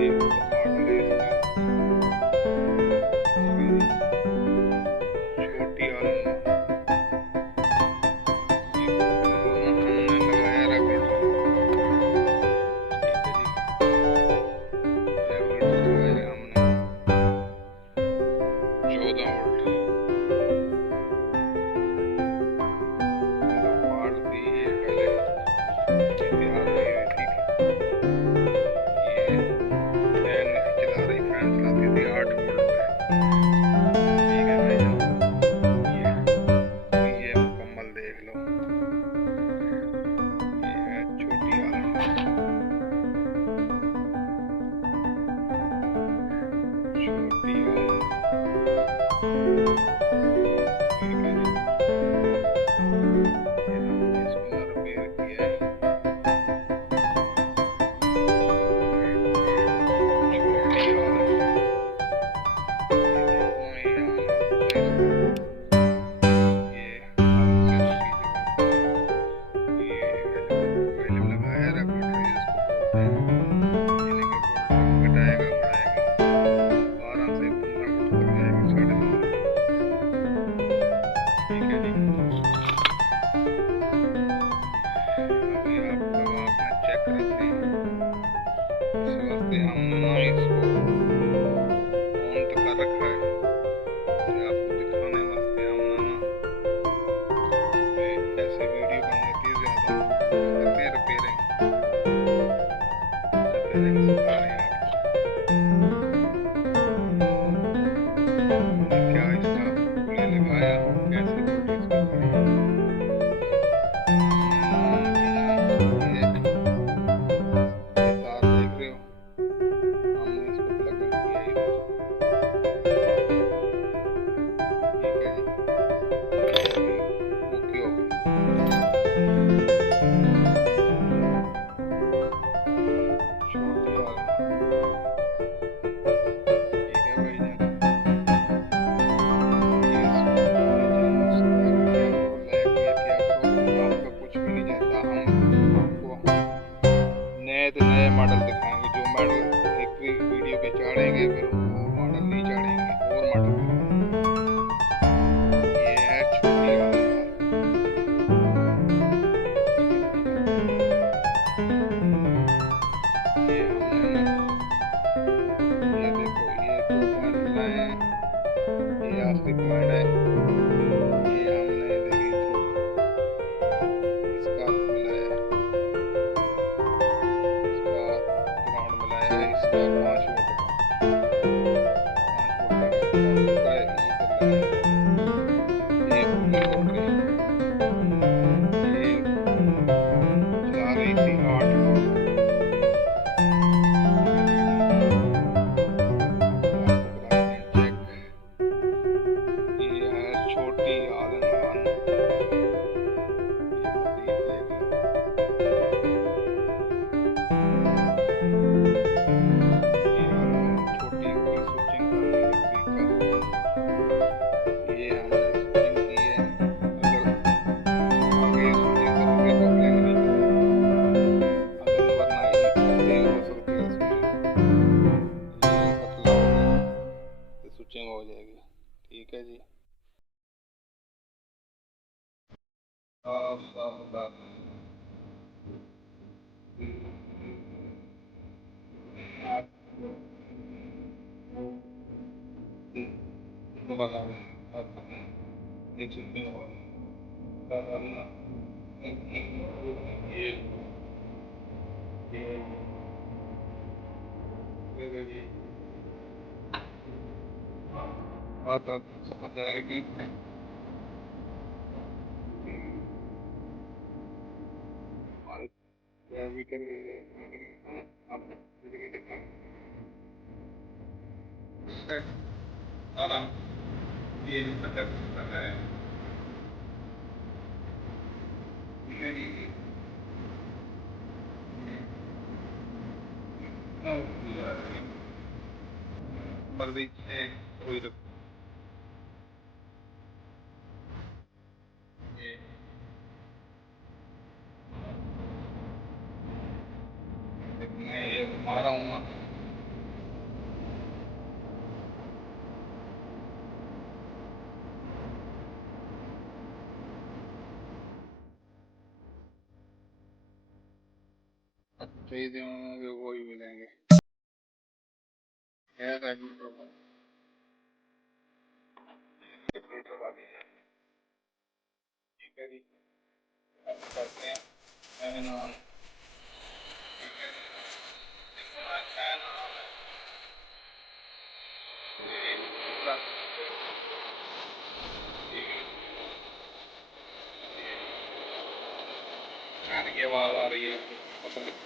ये मतलब मॉडल है इसका। छोटी आलम ये हमने लगाया रेगुलेटर। ठीक है जी, रेगुलेटर लगाया हमने 14 वोल्ट। मतलब फाल्ट थी ये पहले ध्यान नहीं हुई। ठीक है, ये फैन नहीं चला रही, फैन चलाती थी 8 वोल्ट पे। ठीक है भाई जान, ये मुकम्मल देख लो। ये है छोटी आलम, छोटी आलम। ठीक है जी, ये हमने इसको रिपेयर किया है। छोटी आलम, ये देखो ये हमने ये आलम से ये वैल्यूम लगाया है रेगुलेटर जिसको बोलते हैं। यानी कि वोल्ट घटाएगा बढ़ाएगा, 12 से 15 वोल्ट तक जाएगी, 12.5। ठीक है जी, अभी आपने चेक करते हैं। इस वास्ते हमने ना इसको ऑन तो कर रखा है, ये आपको दिखाने वास्ते। हमने ना ऐसे वीडियो बन जाती है ज़्यादा, हम करते हैं रिपेयरिंग, रिपेयरिंग सिखा रहे हैं आपको। हमने क्या इसका खुले लगाया, कैसे वोल्टेज करना है। हमने ना ये तार देख रहे हो, हमने इसको प्लग इन किया इधर। ठीक है जी, ये अभी ओके हो गई। छोटी आलम, ठीक है भाई जान, ये क्या करो, लाइक में क्या करो, आपका कुछ भी नहीं जाता। हम आपको नए मॉडल दिखाएंगे, जो मॉडल एक वीडियो पे चाढ़ेंगे फिर वो मॉडल नहीं चाढ़ेंगे, और मॉडल दिखाएंगे। ये है छोटी आलम वाला। ठीक है भाई जान, ये हमने ना ये देखो, ये 2 पॉइंट मिलाए हैं, ये आखिरी पॉइंट है। ये हमने देखिए इधर इसका मिलाया है, इसका ग्राउंड मिलाया है, इसका 5 वोल्ट का, 5 वोल्ट का ग्राउंड का इधर लगाया है। ये ओके हो गई, ये चला रही थी 8 वोल्ट। ठीक है भाई जान, अभी आपको कराते हैं चेक। ये है छोटी ऑल इन वन, ये मजीद देख लो। ये हमने छोटी की स्विचिंग करने का तरीका, ये हमने स्विचिंग की है। अगर आगे स्विचिंग करोगे तो ब्लैंक नहीं करेगी, अगर वरना ये ऐसे हो सकती है स्विचिंग, ये बतलाओगे तो स्विचिंग हो जाएगी। ठीक है जी, बताओ देख सकते हो। ये ये बात समझ आएगी। हमारे वीकेंड आप ये करना है। मर्दी से कोई ये मारा हूँ चाहिए होंगे वही मिलेंगे। ये कंप्यूटर वाली है, ठीक है जी। अब करते हैं फैन ऑन, ठीक है जी। देखो आज फैन ऑन है, ये पूरा ठीक है। फैन की आवाज आ रही है, पता नहीं।